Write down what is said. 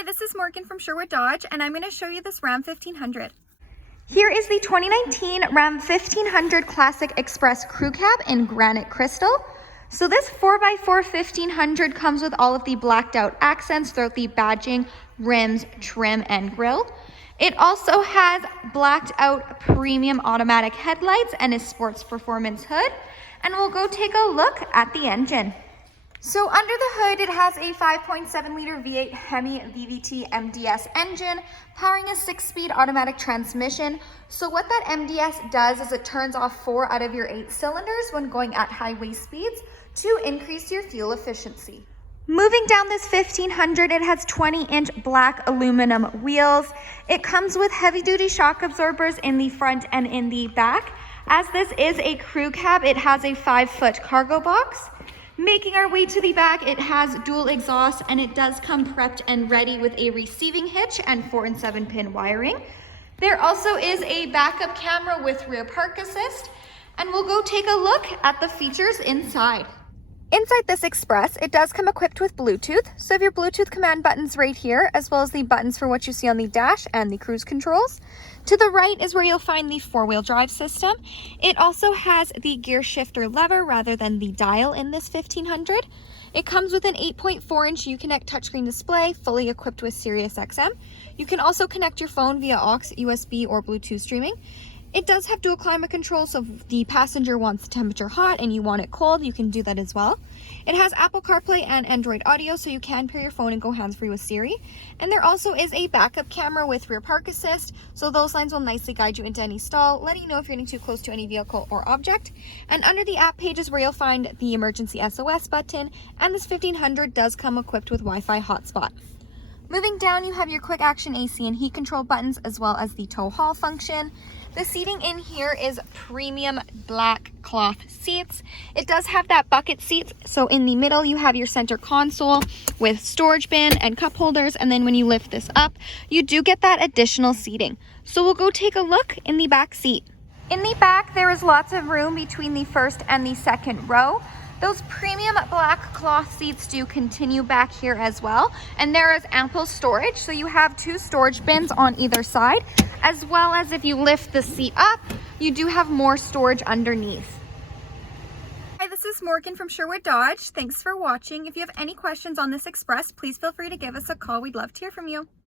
Hi, this is Morgan from Sherwood Dodge, and I'm going to show you this Ram 1500. Here is the 2019 Ram 1500 Classic Express Crew Cab in Granite Crystal. So this 4x4 1500 comes with all of the blacked out accents throughout the badging, rims, trim, and grille. It also has blacked out premium automatic headlights and a sports performance hood. And we'll go take a look at the engine. So under the hood, it has a 5.7 liter V8 Hemi VVT MDS engine powering a 6-speed automatic transmission. So what that MDS does is it turns off 4 out of your 8 cylinders when going at highway speeds to increase your fuel efficiency. Moving down this 1500, it has 20-inch black aluminum wheels. It comes with heavy-duty shock absorbers in the front and in the back. As this is a crew cab, it has a 5-foot cargo box. Making our way to the back, it has dual exhaust and it does come prepped and ready with a receiving hitch and 4 and 7 pin wiring. There also is a backup camera with rear park assist, and we'll go take a look at the features inside. Inside this Express, it does come equipped with Bluetooth. So you have your Bluetooth command buttons right here, as well as the buttons for what you see on the dash and the cruise controls. To the right is where you'll find the 4-wheel drive system. It also has the gear shifter lever rather than the dial in this 1500. It comes with an 8.4-inch Uconnect touchscreen display, fully equipped with Sirius XM. You can also connect your phone via aux, USB, or Bluetooth streaming. It does have dual climate control, so if the passenger wants the temperature hot and you want it cold, you can do that as well. It has Apple CarPlay and Android Auto, so you can pair your phone and go hands-free with Siri. And there also is a backup camera with rear park assist, so those lines will nicely guide you into any stall, letting you know if you're getting too close to any vehicle or object. And under the app page is where you'll find the emergency SOS button, and this 1500 does come equipped with Wi-Fi hotspot. Moving down, you have your quick action AC and heat control buttons, as well as the tow haul function. The seating in here is premium black cloth seats. It does have that bucket seats. So in the middle, you have your center console with storage bin and cup holders. And then when you lift this up, you do get that additional seating. So we'll go take a look in the back seat. In the back, there is lots of room between the first and the second row. Those premium black cloth seats do continue back here as well. And there is ample storage. So you have 2 storage bins on either side, as well as if you lift the seat up, you do have more storage underneath. Hi, this is Morgan from Sherwood Dodge. Thanks for watching. If you have any questions on this Express, please feel free to give us a call. We'd love to hear from you.